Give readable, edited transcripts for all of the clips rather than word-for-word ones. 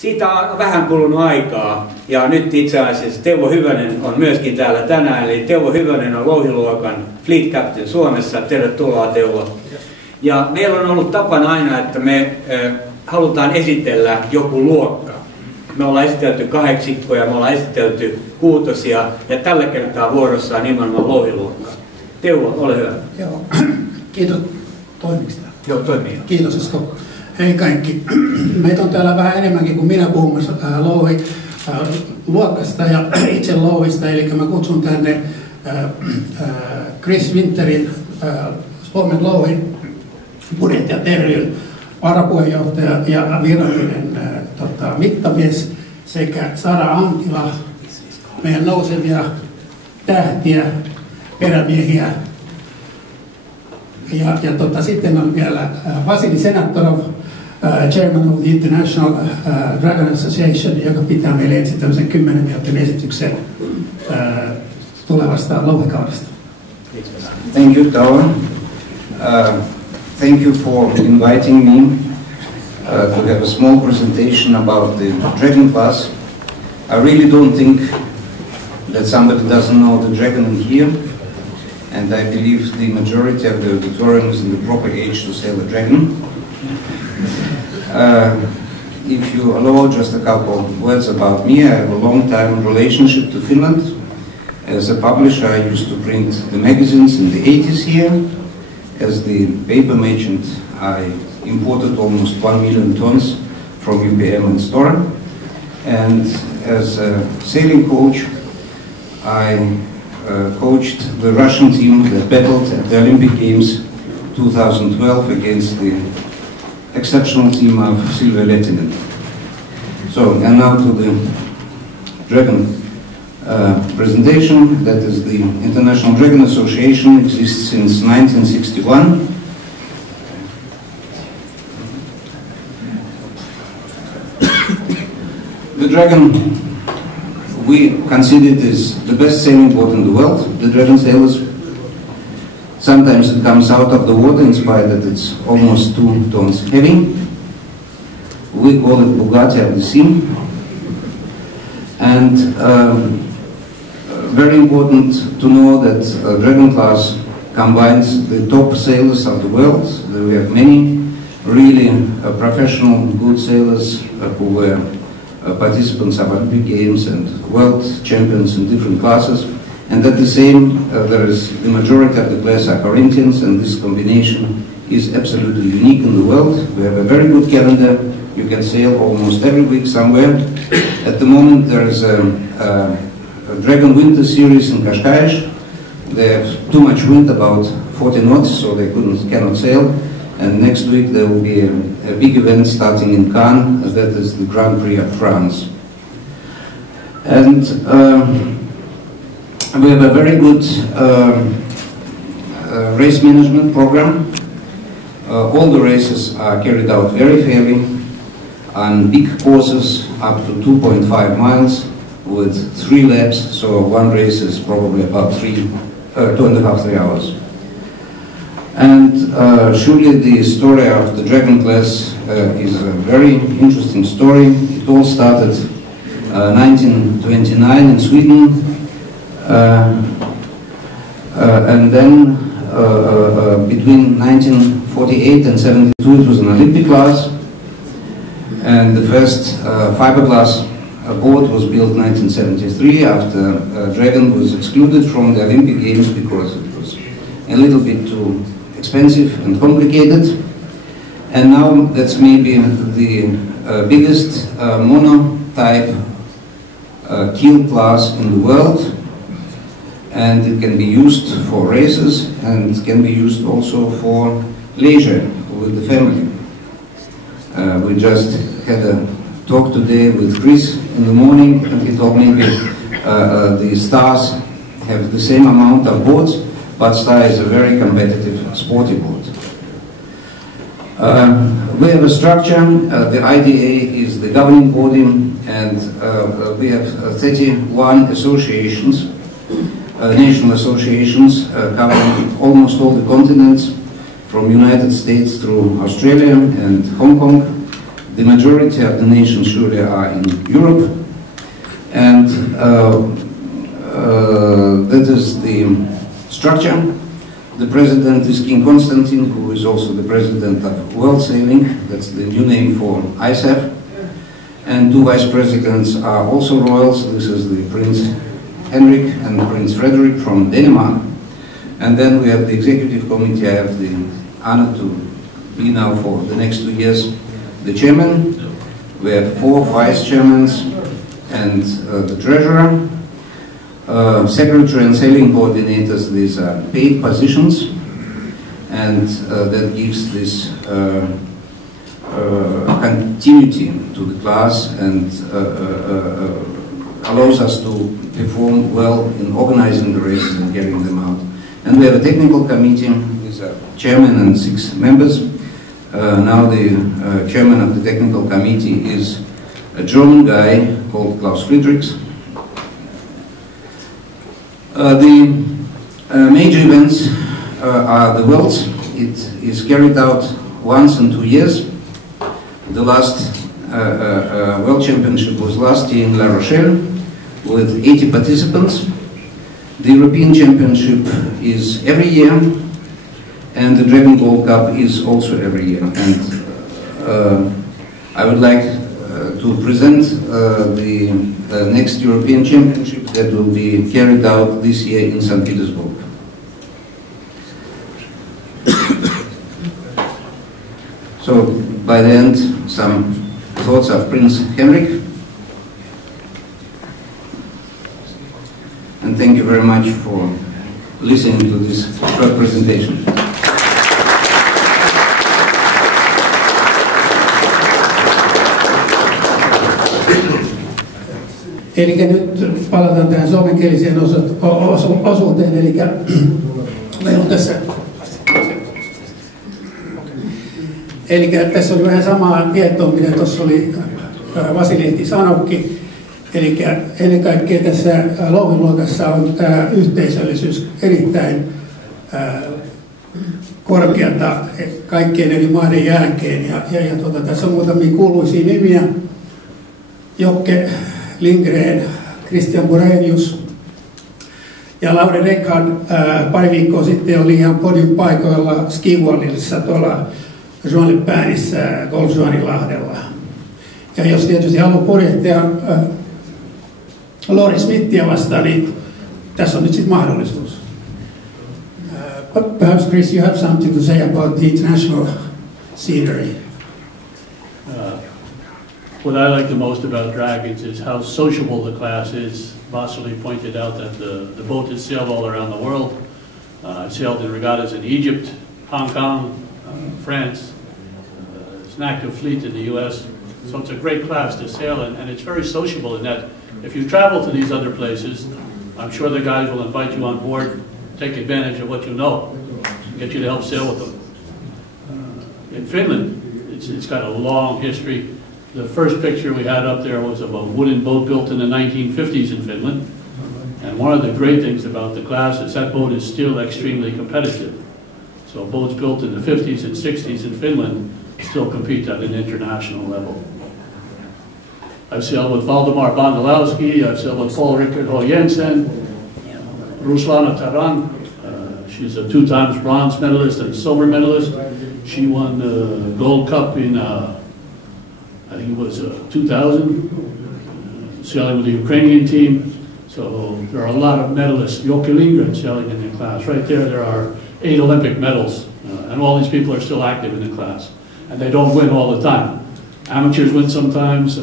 Siitä on vähän kulunut aikaa ja nyt itse asiassa Teuvo Hyvönen on myöskin täällä tänään. Eli Teuvo Hyvönen on Louhiluokan Fleet Captain Suomessa. Tervetuloa Teuvo. Ja meillä on ollut tapana aina, että me halutaan esitellä joku luokka. Me ollaan esitelty kahdeksikkoja, me ollaan esitelty kuutosia ja tällä kertaa vuorossa on nimenomaan Louhiluokka. Teuvo, ole hyvä. Joo, kiitos. Toimiks tää? Joo, toimii. Kiitos Esko. Hei kaikki. Meitä on täällä vähän enemmänkin kuin minä puhumassa Louhiluokasta ja itse Louhista. Eli mä kutsun tänne Chris Winterin, Suomen Louhin purjehtijaterjyn varapuheenjohtaja ja virallinen mittamies sekä Sara Antila, meidän nousevia tähtiä, perämiehiä. Ja sitten on vielä Vasily Senatorov, Chairman of the International Dragon Association, joka pitää meille ensin tämmöisen 10 minuutin esityksen tulevasta louhikaudesta. Thank you, Teuvo. Thank you for inviting me to have a small presentation about the Dragon class. I really don't think that somebody doesn't know the Dragon in here, and I believe the majority of the auditorium is in the proper age to sail a Dragon. If you allow just a couple of words about me, I have a long-time relationship to Finland. As a publisher, I used to print the magazines in the 80s here. As the paper merchant, I imported almost 1 million tons from UPM and Stora. And as a sailing coach, I coached the Russian team that battled at the Olympic Games 2012 against the exceptional team of Silver Lehtinen. So, and now to the Dragon presentation. That is the International Dragon Association, exists since 1961. The Dragon, we consider it as the best sailing boat in the world. The Dragon sailors, sometimes it comes out of the water in spite that it's almost 2 tons heavy. We call it Bugatti of the sea. And very important to know that Dragon class combines the top sailors of the world. We have many really professional, good sailors who were participants of Olympic Games and world champions in different classes. And at the same, there is the majority of the class are Corinthians, and this combination is absolutely unique in the world. We have a very good calendar. You can sail almost every week somewhere. At the moment, there is a Dragon Winter Series in Cascais. They have too much wind, about 40 knots, so they cannot sail. And next week there will be a big event starting in Cannes, that is the Grand Prix of France. And we have a very good race management program. All the races are carried out very fairly on big courses up to 2.5 miles with 3 laps, so one race is probably about 2.5, 3 hours. And surely the story of the Dragon class is a very interesting story. It all started 1929 in Sweden, and then between 1948 and 72 it was an Olympic class, and the first fiberglass boat was built in 1973 after Dragon was excluded from the Olympic Games because it was a little bit too expensive and complicated. And now that's maybe the biggest monotype keel class in the world, and it can be used for races and it can be used also for leisure with the family. We just had a talk today with Chris in the morning, and he told me the Stars have the same amount of boats, but Star is a very competitive sporty boat. We have a structure. The IDA is the governing body, and we have 31 associations, national associations covering almost all the continents, from United States through Australia and Hong Kong. the majority of the nations surely are in Europe, and that is the structure. The president is King Constantine, who is also the president of World Sailing. That's the new name for ISAF. And two vice presidents are also royals. This is the Prince Henrik and Prince Frederick from Denmark. And then we have the executive committee. I have the honor to be now for the next 2 years the chairman. We have 4 vice chairmen and the treasurer. Secretary and sailing coordinators, these are paid positions, and that gives this continuity to the class and allows us to perform well in organizing the races and carrying them out. And we have a technical committee with a chairman and 6 members. Now the chairman of the technical committee is a German guy called Klaus Friedrichs. The major events are the Worlds. It is carried out once in 2 years. The last World Championship was last year in La Rochelle with 80 participants. The European Championship is every year, and the Dragon Gold Cup is also every year. And I would like to present the next European Championship that will be carried out this year in St. Petersburg. So, by the end, some thoughts of Prince Henrik. And thank you very much for listening to this short presentation. Eli nyt palataan tähän suomenkieliseen osuuteen, eli meillä on tässä, eli tässä oli vähän samaa tietoa, mitä tuossa oli Vasily sanoikin, eli ennen kaikkea tässä Louhiluokassa on tämä yhteisöllisyys erittäin korkeata kaikkien eri maiden jälkeen, ja tässä on muutamia kuuluisia nimiä, Jokke Lindgren, Christian Borenius ja Lauri Rekard pari viikkoa sitten oli ihan podiumpaikoilla skiwallissa tuolla Juan-le-Pinissä Golf-Juanilahdella. Ja jos tietysti haluaa purjehtia Lori Smithia vastaan, niin tässä on nyt sitten mahdollisuus. Perhaps Chris, you have something to say about the international scenery. What I like the most about Dragons is how sociable the class is. Vasily pointed out that the boat has sailed all around the world. Sailed in regattas in Egypt, Hong Kong, France. It's an active fleet in the US. So it's a great class to sail in, and it's very sociable in that if you travel to these other places, I'm sure the guys will invite you on board, take advantage of what you know, get you to help sail with them. In Finland, it's got a long history. The first picture we had up there was of a wooden boat built in the 1950s in Finland. And one of the great things about the class is that boat is still extremely competitive. So boats built in the 50s and 60s in Finland still compete at an international level. I've sailed with Valdemar Bandalowski, I've sailed with Paul Rickard Ho Jensen, Ruslana Taran. She's a 2 times bronze medalist and a silver medalist. She won the Gold Cup in I think it was 2000, sailing with the Ukrainian team. So there are a lot of medalists. Jokke Lindgren sailing in the class. Right there are 8 Olympic medals. And all these people are still active in the class. And they don't win all the time. Amateurs win sometimes.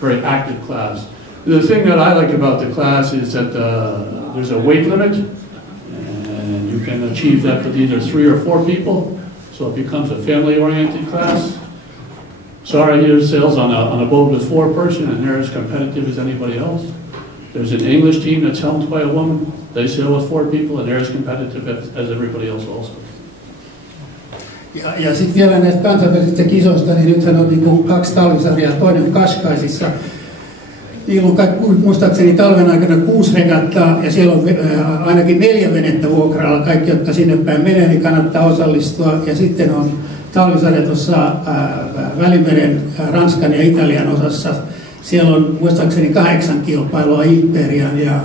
Very active class. The thing that I like about the class is that there's a weight limit. And you can achieve that with either 3 or 4 people. So it becomes a family-oriented class. Sara here sails on a boat with 4 person, and they're as competitive as anybody else. There's an English team that's helmed by a woman. They sail with 4 people, and they're as competitive as everybody else also. Ja sitten vielä näistä kansainvälisistä kisoista, niin nythän on niinku 2 talvisarjaa, toinen on Kaskaisissa. Niillä on muistaakseni talven aikana 6 regattaa, ja siellä on ainakin 4 venettä vuokralla. Kaikki, jotka sinne päin menee, niin kannattaa osallistua. Ja sitten on talvisarja tuossa Välimeren, Ranskan ja Italian osassa. Siellä on muistaakseni 8 kilpailua Imperian ja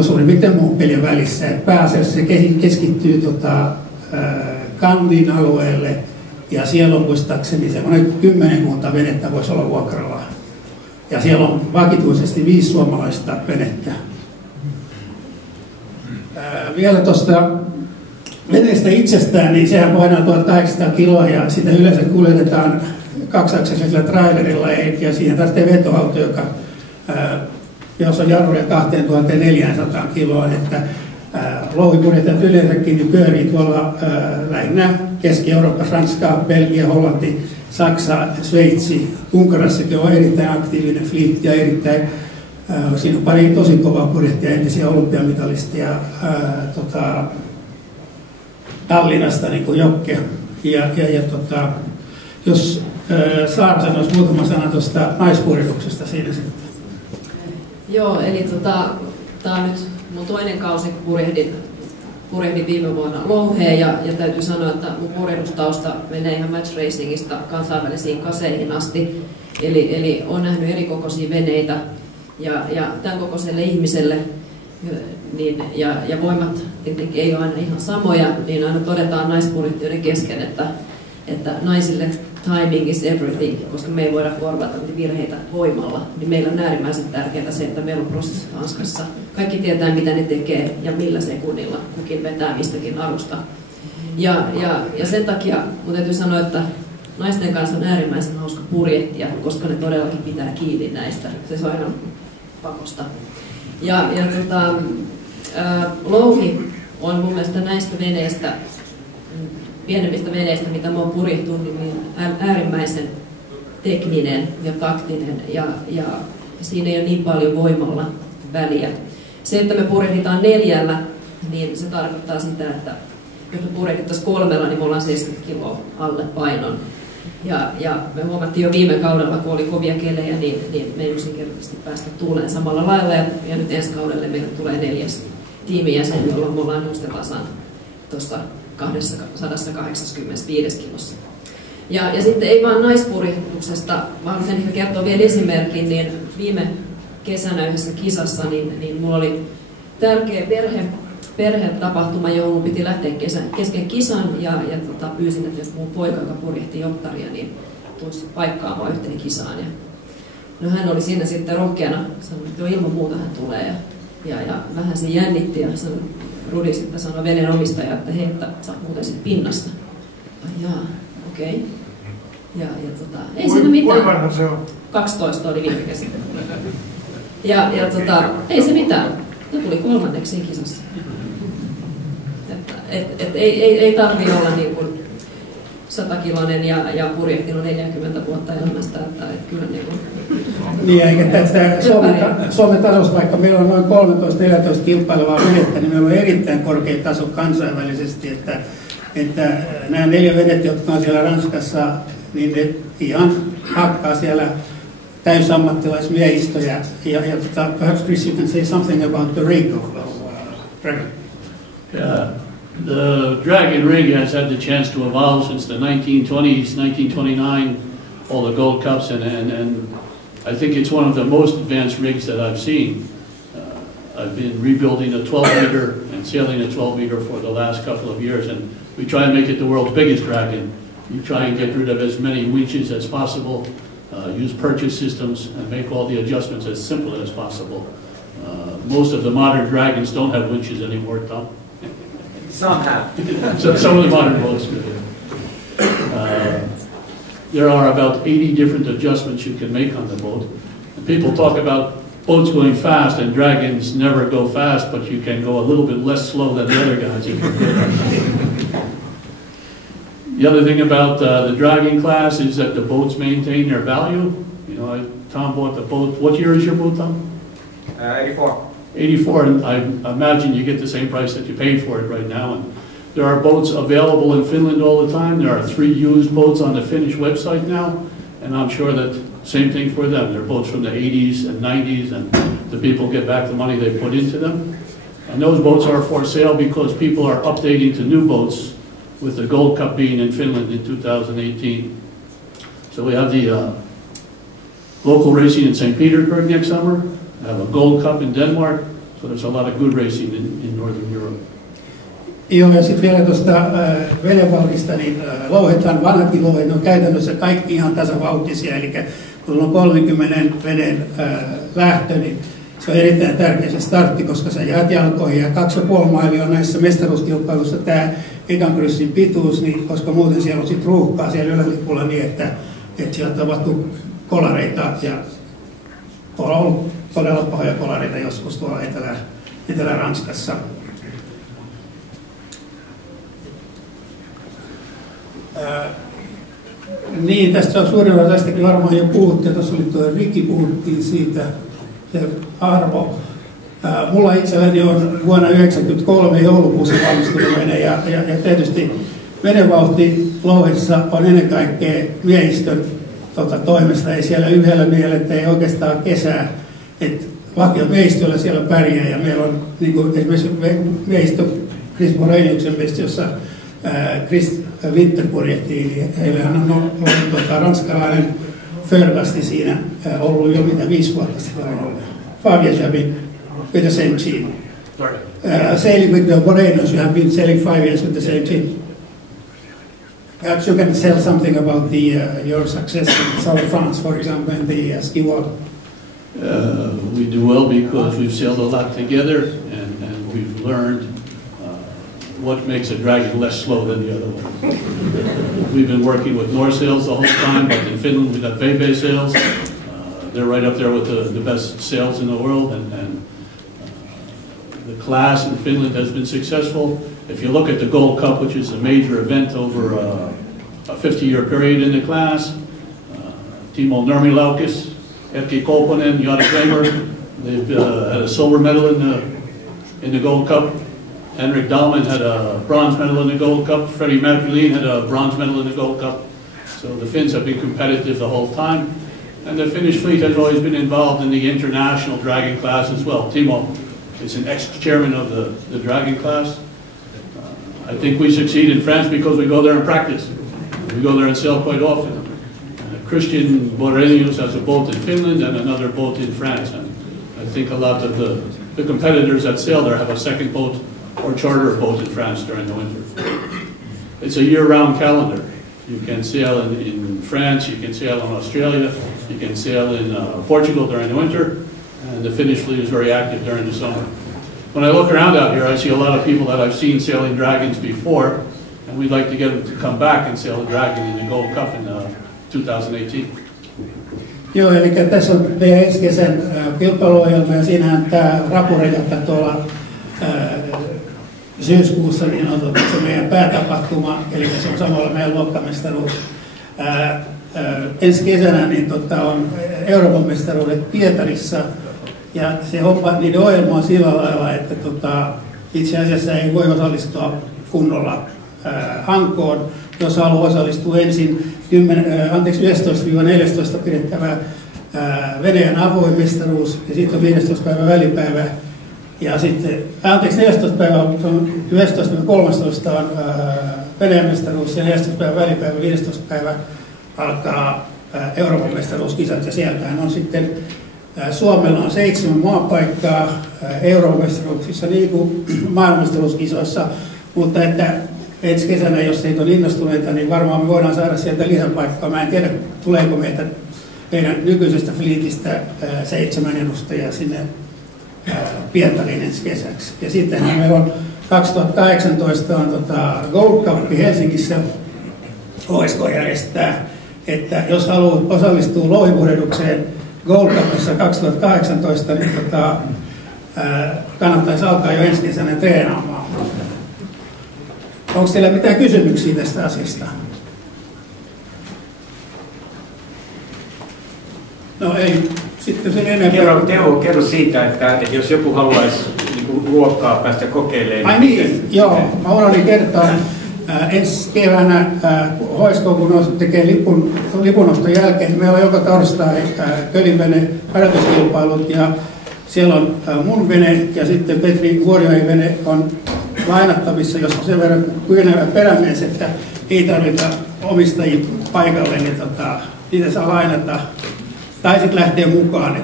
suurin piirtein muun pelin välissä. Pääasiassa se keskittyy Kandin alueelle ja siellä on muistaakseni semmoinen 10 venettä voisi olla vuokralla. Ja siellä on vakituisesti 5 suomalaista venettä. Vielä tuosta veneestä itsestään, niin sehän painaa 1800 kiloa ja sitä yleensä kuljetetaan 2-akselisella trailerilla ja siihen tarvitsee vetoauto, jossa on jarruja 2400 kiloa. Että louhipurjehtajat yleensäkin niin pyörii tuolla lähinnä Keski-Euroopassa, Ranska, Belgia, Hollanti, Saksa, Sveitsi. Unkarassakin on erittäin aktiivinen fliitti ja erittäin, siinä on pari tosi kovaa purjehtia, entisiä olympiamitalistia Tallinnasta, niin kuin Jokke. Jos Sara sanoisi muutama sana tuosta naispurjehduksesta siinä sitten. Joo, eli tämä on nyt mun toinen kausi, kun purjehdin viime vuonna Louheen ja täytyy sanoa, että mun purjehdustausta menee ihan match racingista kansainvälisiin kaseihin asti. Eli olen nähnyt erikokoisia veneitä ja tämän kokoiselle ihmiselle niin, ja voimat tietenkin ei ole aina ihan samoja, niin aina todetaan naispurjehtijoiden kesken, että naisille timing is everything, koska me ei voida korvata virheitä voimalla. Niin meillä on äärimmäisen tärkeää se, että meillä on prosessit hanskassa. Kaikki tietää, mitä ne tekee ja millä sekunnilla kukin vetää mistäkin alusta. Ja sen takia mun täytyy sanoa, että naisten kanssa on äärimmäisen hauska purjehtia, koska ne todellakin pitää kiinni näistä. Se on ihan pakosta. Louhi on mun mielestä näistä veneistä, pienemmistä veneistä, mitä mä oon purjehtunut, niin äärimmäisen tekninen ja taktinen ja siinä ei ole niin paljon voimalla väliä. Se, että me purjehditaan 4, niin se tarkoittaa sitä, että jos me purjehdittaisiin 3, niin me ollaan 70 kiloa alle painon. Ja me huomattiin jo viime kaudella, kun oli kovia kelejä, niin me ei yksinkertaisesti päästä tuuleen samalla lailla. Ja nyt ensi kaudelle meille tulee 4. tiimijäsen, jolla me ollaan just tasan tuossa 285 kilossa. Ja sitten ei vaan naispurjehduksesta, vaan sen kertoo vielä esimerkin, niin viime kesänä yhdessä kisassa, niin mulla oli tärkeä perhetapahtuma, johon piti lähteä kesken kisan ja pyysin, että jos mun poika, joka purjehti jottaria, niin tulisi paikkaan vaan yhteen kisaan. No hän oli siinä sitten rohkeana, sanoi, että jo ilman muuta hän tulee ja vähän se jännitti ja Rudi sitten sanoi veneen omistaja, että hei, että sä oot muuten sit pinnasta. Jaa, okei. Ja ei siinä mitään. Kuinka vanha se on? 12 oli viime kesänä. Ei se mitään. Ne tuli 3. kisassa. Ei tarvitse olla niin kuin 100-kiloinen ja purjehtinut 40 vuotta elämästä. Kyllä niin kuin... Niin, eikä tästä Suomen tasosta, vaikka meillä on noin 13-14 kilpailevaa venettä, niin meillä on erittäin korkea taso kansainvälisesti, että nämä 4 venettä, jotka on siellä Ranskassa, niin ne ihan hakkaa siellä täysammattilaismiehistöjä. Perhaps Chris, you can say something about the rig of Dragon. Yeah. The Dragon rig has had the chance to evolve since the 1920s, 1929, all the Gold Cups, and I think it's one of the most advanced rigs that I've seen. I've been rebuilding a 12-meter and sailing a 12-meter for the last couple of years, and we try and make it the world's biggest Dragon. You try and get rid of as many winches as possible, use purchase systems, and make all the adjustments as simple as possible. Most of the modern Dragons don't have winches anymore, Tom. Some have. So some of the modern boats do. There are about 80 different adjustments you can make on the boat. And people talk about boats going fast, and Dragons never go fast, but you can go a little bit less slow than the other guys. The other thing about the Dragon class is that the boats maintain their value. You know, Tom bought the boat. What year is your boat, Tom? 84. 84, and I imagine you get the same price that you paid for it right now. And there are boats available in Finland all the time. There are 3 used boats on the Finnish website now, and I'm sure that same thing for them. They're boats from the 80s and 90s, and the people get back the money they put into them. And those boats are for sale because people are updating to new boats with the Gold Cup being in Finland in 2018. So we have the local racing in St. Petersburg next summer. We have a Gold Cup in Denmark. So there's a lot of good racing in Northern Europe. Joo, ja sitten vielä tuosta venevauhdista, niin louhetaan vanhatiloihin, ne on käytännössä kaikki ihan tasavauhtisia, eli kun on 30 veneen lähtö, niin se on erittäin tärkeä se startti, koska sä jäät jalkoihin, ja 2,5 mailia on näissä mestaruuskilpailuissa tämä ekan kryssin pituus, niin, koska muuten siellä on sitten ruuhkaa siellä ylälipulla niin, että sieltä tapahtuu kolareita, ja on ollut todella pahoja kolareita joskus tuolla Etelä-Ranskassa. Niin, tästä on suurin osa tästäkin varmaan jo puhuttiin. Tuossa oli tuo Riki, puhuttiin siitä, se arvo. Mulla itselläni on vuonna 1993 joulukuussa valmistunut vene, ja tietysti venevauhti Louhessa on ennen kaikkea miehistön toimesta. Ei siellä yhdellä mielellä, ei oikeastaan kesää. Vakio-miehistöllä siellä pärjää, ja meillä on niin kuin esimerkiksi miehistö Chris Moreniuksen mielestä, jossa Chris Winter purjehtii, niin heillähän on ollut ranskalainen Fergasti siinä ollut jo 5 vuotta sitten on ollut. 5 years have been with the same team. Sailing with the Morenius, you have been sailing 5 years with the same team. Perhaps you can tell something about your success in South France, for example, in the ski wall. We do well because we've sailed a lot together, and we've learned what makes a dragon less slow than the other one. We've been working with North sails the whole time, but in Finland we've got Vebe sails. They're right up there with the best sails in the world, and the class in Finland has been successful. If you look at the Gold Cup, which is a major event over a 50-year period in the class, Timo Nurmilaukis, Erkki Kolponen, Jari Kramer, they've had a silver medal in the Gold Cup. Henrik Dahlman had a bronze medal in the Gold Cup. Freddie Merkelin had a bronze medal in the Gold Cup. So the Finns have been competitive the whole time. And the Finnish fleet has always been involved in the international dragon class as well. Timo is an ex-chairman of the dragon class. I think we succeed in France because we go there and practice. We go there and sail quite often. Christian Borelius has a boat in Finland and another boat in France. And I think a lot of the competitors that sail there have a second boat or charter a boat in France during the winter. It's a year-round calendar. You can sail in France, you can sail in Australia, you can sail in Portugal during the winter, and the Finnish fleet is very active during the summer. When I look around out here, I see a lot of people that I've seen sailing dragons before, and we'd like to get them to come back and sail a dragon in the Gold Cup in 2018. Joo, eli tässä on meidän ensi kesän kilpailuohjelma, ja siinähän tämä rapuregatta tuolla syyskuussa niin on se meidän päätapahtuma, eli se on samalla meidän luokkamestaruus. Ensi kesänä niin on Euroopan mestaruudet Pietarissa, ja se homma, niiden ohjelma on sillä lailla, että itse asiassa ei voi osallistua kunnolla Hankoon, jos haluaa osallistua ensin 11-14 pidettävä Venäjän avoin mestaruus, ja sitten on 15. päivä välipäivä. Ja sitten, 14. päivä, 11-13 on Venäjän mestaruus, ja 14. päivä välipäivä, 15. päivä alkaa Euroopan mestaruuskisat, ja sieltähän on sitten, Suomella on 7 maapaikkaa Euroopan mestaruuksissa, niin kuin maailmanmestaruuskisoissa, mutta että ensi kesänä, jos teitä on innostuneita, niin varmaan me voidaan saada sieltä lisäpaikkaa. Mä en tiedä, tuleeko meidän nykyisestä fliitistä 7 edustajaa sinne Pietariin ensi kesäksi. Ja sittenhän meillä on 2018 on Gold Cup Helsingissä, Esko järjestää, että jos haluaa osallistua louhipurjehdukseen Gold Cupissa 2018, niin kannattaisi alkaa jo ensi kesänä treenaamaan. Onko teillä mitään kysymyksiä tästä asiasta? No ei. Sitten sen enemmän. Teuvo, kerro siitä, että jos joku haluaisi niin luokkaa päästä kokeilemaan. Ai niin, joo. Mä unohdin kertoa. Ensi keväänä Esko, kun tekee lipunoston jälkeen, niin meillä on joka torstai kölinvene harjoituskilpailut, ja siellä on mun vene ja sitten Petri Vuorijoen vene on lainattavissa, jos on sen verran kyynevä perämies, että ei tarvita omistajia paikalle, niin niitä saa lainata. Tai sitten lähtee mukaan,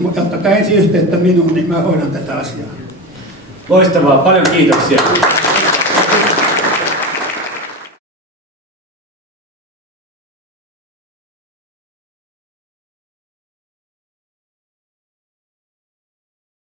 mutta ottakaa ensin yhteyttä minuun, niin mä hoidan tätä asiaa. Loistavaa, paljon kiitoksia.